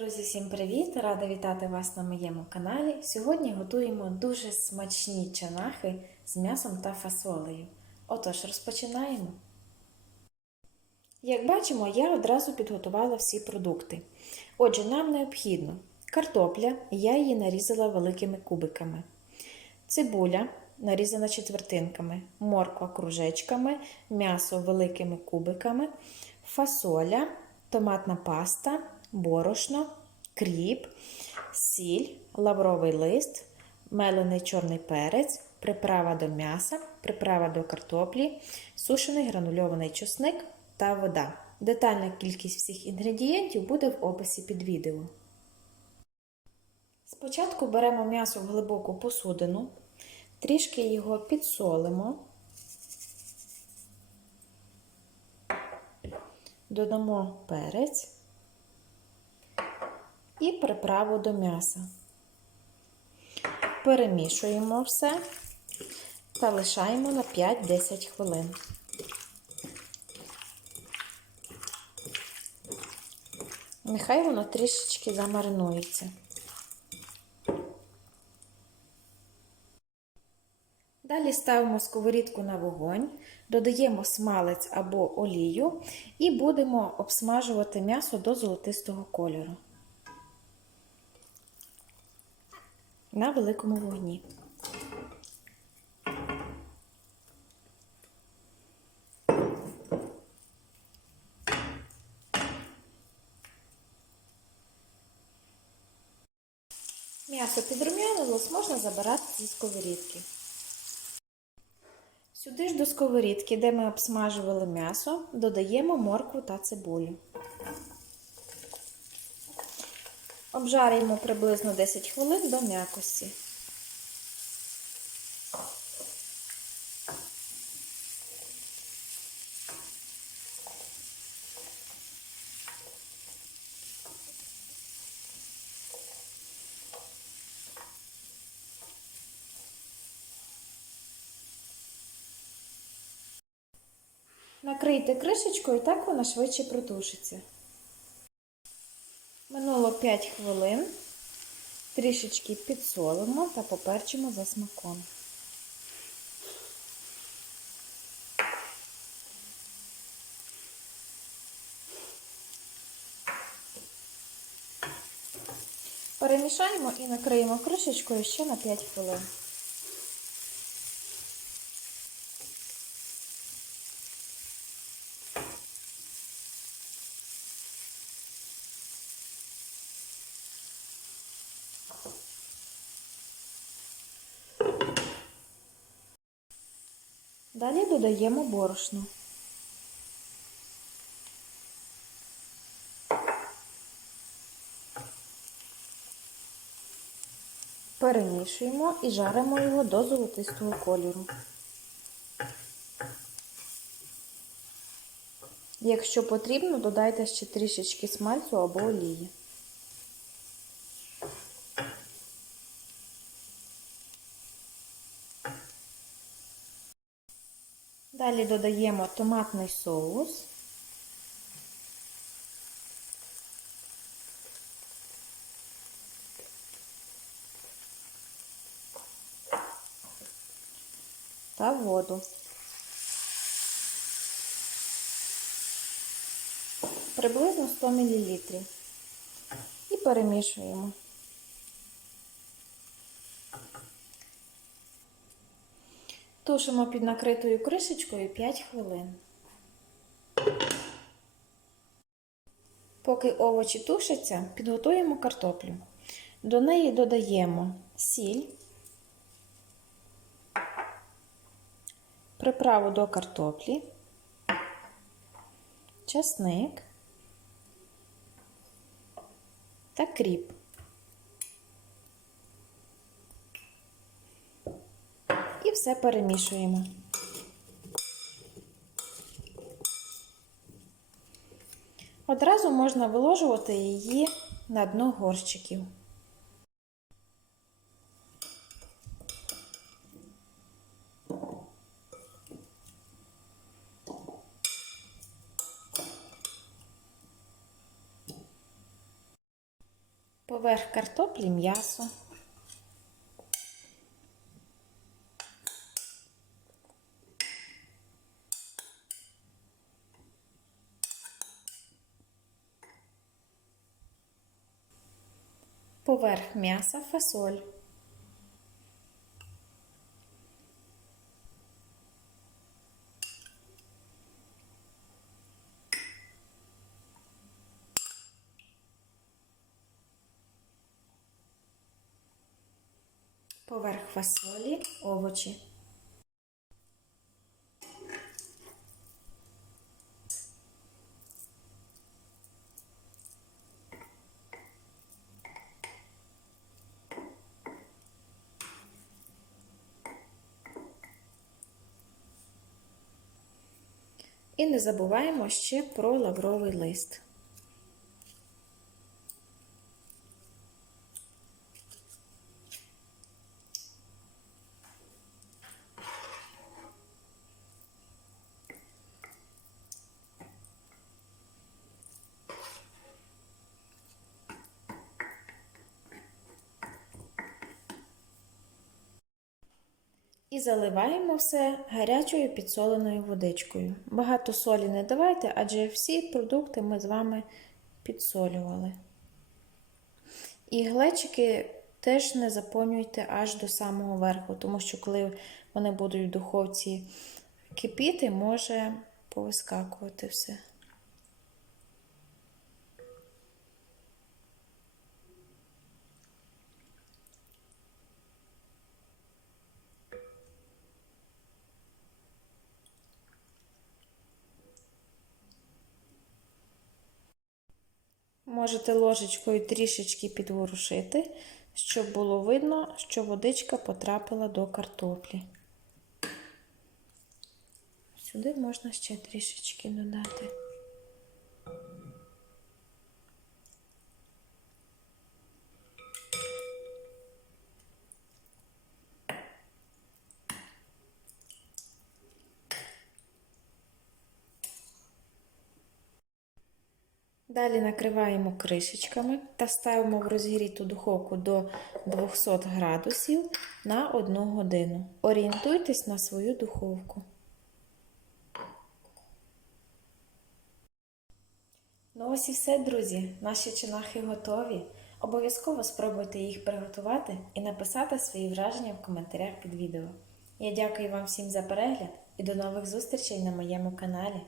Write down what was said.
Друзі, всім привіт! Рада вітати вас на моєму каналі. Сьогодні готуємо дуже смачні чанахи з м'ясом та фасолею. Отож, розпочинаємо. Як бачимо, я одразу підготувала всі продукти. Отже, нам необхідно картопля, я її нарізала великими кубиками, цибуля нарізана четвертинками, морква кружечками, м'ясо великими кубиками, фасоля, томатна паста борошно, кріп, сіль, лавровий лист, мелений чорний перець, приправа до м'яса, приправа до картоплі, сушений гранульований чесник та вода. Детальна кількість всіх інгредієнтів буде в описі під відео. Спочатку беремо м'ясо в глибоку посудину, трішки його підсолимо. Додамо перець і приправу до м'яса. Перемішуємо все та лишаємо на 5-10 хвилин. Нехай воно трішечки замаринується. Далі ставимо сковорідку на вогонь, додаємо смалець або олію і будемо обсмажувати м'ясо до золотистого кольору. На великому вогні. М'ясо підрум'янилось, можна забирати зі сковорідки. Сюди ж до сковорідки, де ми обсмажували м'ясо, додаємо моркву та цибулю. Обжарюємо приблизно 10 хвилин до м'якості. Накрийте кришечкою, так вона швидше протушиться. Минуло 5 хвилин, трішечки підсолимо та поперчимо за смаком. Перемішаємо і накриємо кришечкою ще на 5 хвилин. Далі додаємо борошно. Перемішуємо і жаримо його до золотистого кольору. Якщо потрібно, додайте ще трішечки смальцю або олії. Далі додаємо томатний соус. Та воду. Приблизно 100 мл. І перемішуємо. Тушимо під накритою кришечкою 5 хвилин. Поки овочі тушаться, підготуємо картоплю. До неї додаємо сіль, приправу до картоплі, часник та кріп. І все перемішуємо. Одразу можна виложувати її на дно горщиків. Поверх картоплі м'ясо. Поверх м'яса фасоль. Поверх фасолі овочі. І не забуваємо ще про лавровий лист. І заливаємо все гарячою підсоленою водичкою. Багато солі не давайте, адже всі продукти ми з вами підсолювали. І глечики теж не заповнюйте аж до самого верху, тому що коли вони будуть в духовці кипіти, може повискакувати все. Можете ложечкою трішечки підворушити, щоб було видно, що водичка потрапила до картоплі. Сюди можна ще трішечки додати. Далі накриваємо кришечками та ставимо в розігріту духовку до 200 градусів на 1 годину. Орієнтуйтесь на свою духовку. Ну ось і все, друзі. Наші чинахи готові. Обов'язково спробуйте їх приготувати і написати свої враження в коментарях під відео. Я дякую вам всім за перегляд і до нових зустрічей на моєму каналі.